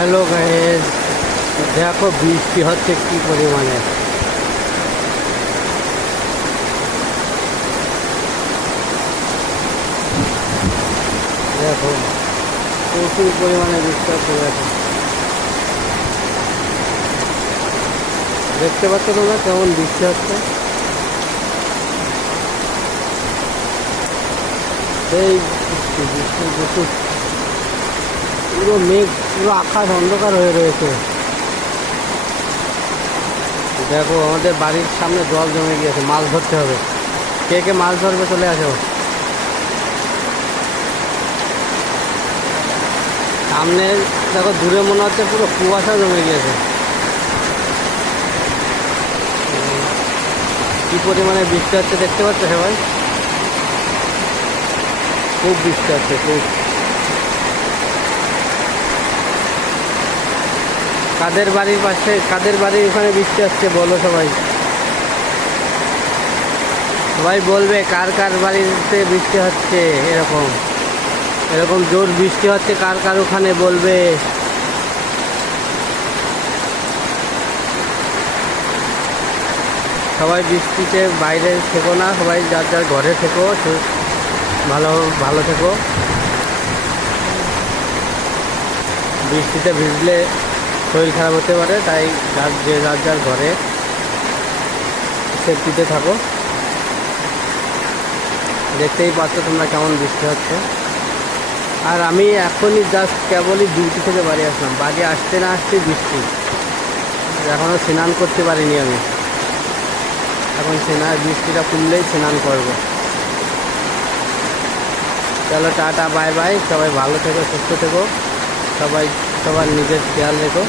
Hello guys, দেখো বৃষ্টি হচ্ছে কি পরিমাণে। দেখো প্রচুর পরিমাণে বৃষ্টি হচ্ছে। দেখো, দেখতে পাচ্ছ তোমরা কেমন বৃষ্টি হচ্ছে। এই বৃষ্টি বৃষ্টি প্রচুর, পুরো মেঘ, পুরো আকাশ অন্ধকার হয়ে রয়েছে। দেখো আমাদের বাড়ির সামনে জল জমে গিয়েছে, মাছ ধরতে হবে। কে কে মাছ ধরবে চলে আসো। সামনে দেখো, দূরে মনে হচ্ছে পুরো কুয়াশা জমে গিয়েছে। কি পরিমাণে বৃষ্টি হচ্ছে দেখতে পাচ্ছ সবাই, খুব বৃষ্টি হচ্ছে খুব। কাদের বাড়ির পাশে, কাদের বাড়ির ওখানে বৃষ্টি হচ্ছে বলো সবাই। সবাই বলবে কার কার বাড়িতে বৃষ্টি হচ্ছে, এরকম এরকম জোর বৃষ্টি হচ্ছে কার কার ওখানে বলবে। সবাই বৃষ্টিতে বাইরে থেকো না, সবাই যার যার ঘরে থেকো, ভালো ভালো থেকো। বৃষ্টিতে ভিজলে শরীর খারাপ হতে পারে, তাই যার যার ঘরে সেফটিতে থাকো। দেখতেই পাচ্ছ তোমরা কেমন বৃষ্টি হচ্ছে। আর আমি এখনই জাস্ট কেবলই ডিউটি থেকে বাড়ি আসলাম, বাড়ি আসতে না আসতে বৃষ্টি। এখনও স্নান করতে পারিনি আমি, এখন বৃষ্টিটা কমলেই স্নান করবো। চলো টাটা বাই বাই, সবাই ভালো থেকো, সুস্থ থেকো, সবাই সবার নিজের খেয়াল রেখো।